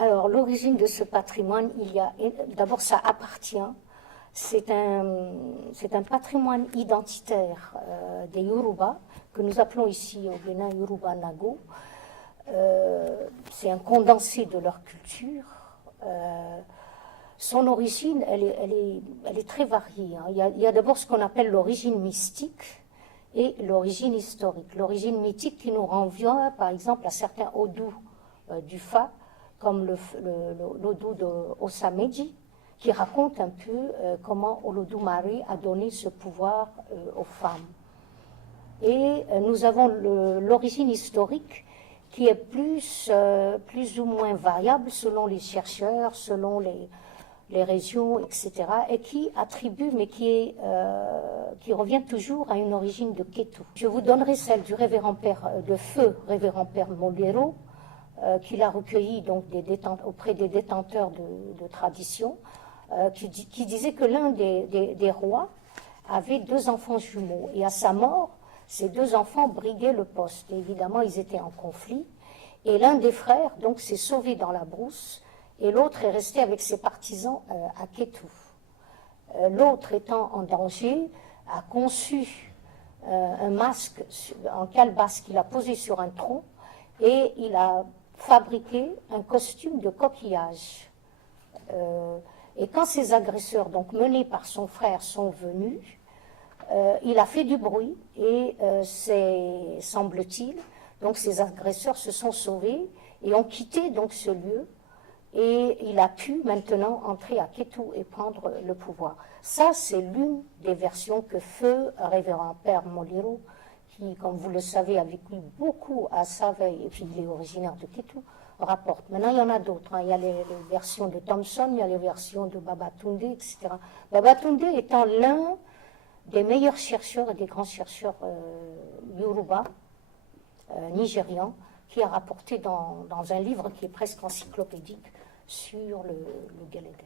Alors, l'origine de ce patrimoine, d'abord, ça appartient. C'est un patrimoine identitaire des Yoruba, que nous appelons ici au Bénin Yoruba Nago. C'est un condensé de leur culture. Son origine, elle est très variée. Hein. Il y a d'abord ce qu'on appelle l'origine mystique et l'origine historique. L'origine mythique qui nous renvoie, par exemple, à certains odous du Fa, comme l'odou de Osameji, qui raconte un peu comment Olodumare a donné ce pouvoir aux femmes. Et nous avons l'origine historique qui est plus ou moins variable selon les chercheurs, selon les régions, etc., et qui attribue, mais qui revient toujours à une origine de Ketu. Je vous donnerai celle du révérend père, de feu révérend père Moliero, qu'il a recueilli donc auprès des détenteurs de tradition, qui disait que l'un des rois avait 2 enfants jumeaux, et à sa mort, ces 2 enfants briguaient le poste. Et évidemment, ils étaient en conflit, et l'un des frères donc s'est sauvé dans la brousse, et l'autre est resté avec ses partisans à Ketu. L'autre, étant en danger, a conçu un masque en calebasse qu'il a posé sur un tronc, et il a fabriqué un costume de coquillage. Et quand ces agresseurs, donc menés par son frère, sont venus, il a fait du bruit et semble-t-il, donc ces agresseurs se sont sauvés et ont quitté donc ce lieu, et il a pu maintenant entrer à Ketu et prendre le pouvoir. Ça, c'est l'une des versions que feu révérend père Moliero, qui, comme vous le savez, a vécu beaucoup à Saveille, et puis il est originaire de Ketu, rapporte. Maintenant, il y en a d'autres. Hein. Il y a les versions de Thomson, il y a les versions de Babatunde, etc. Babatunde étant l'un des meilleurs chercheurs et des grands chercheurs Yoruba, nigérians, qui a rapporté dans un livre qui est presque encyclopédique sur le Guélédé.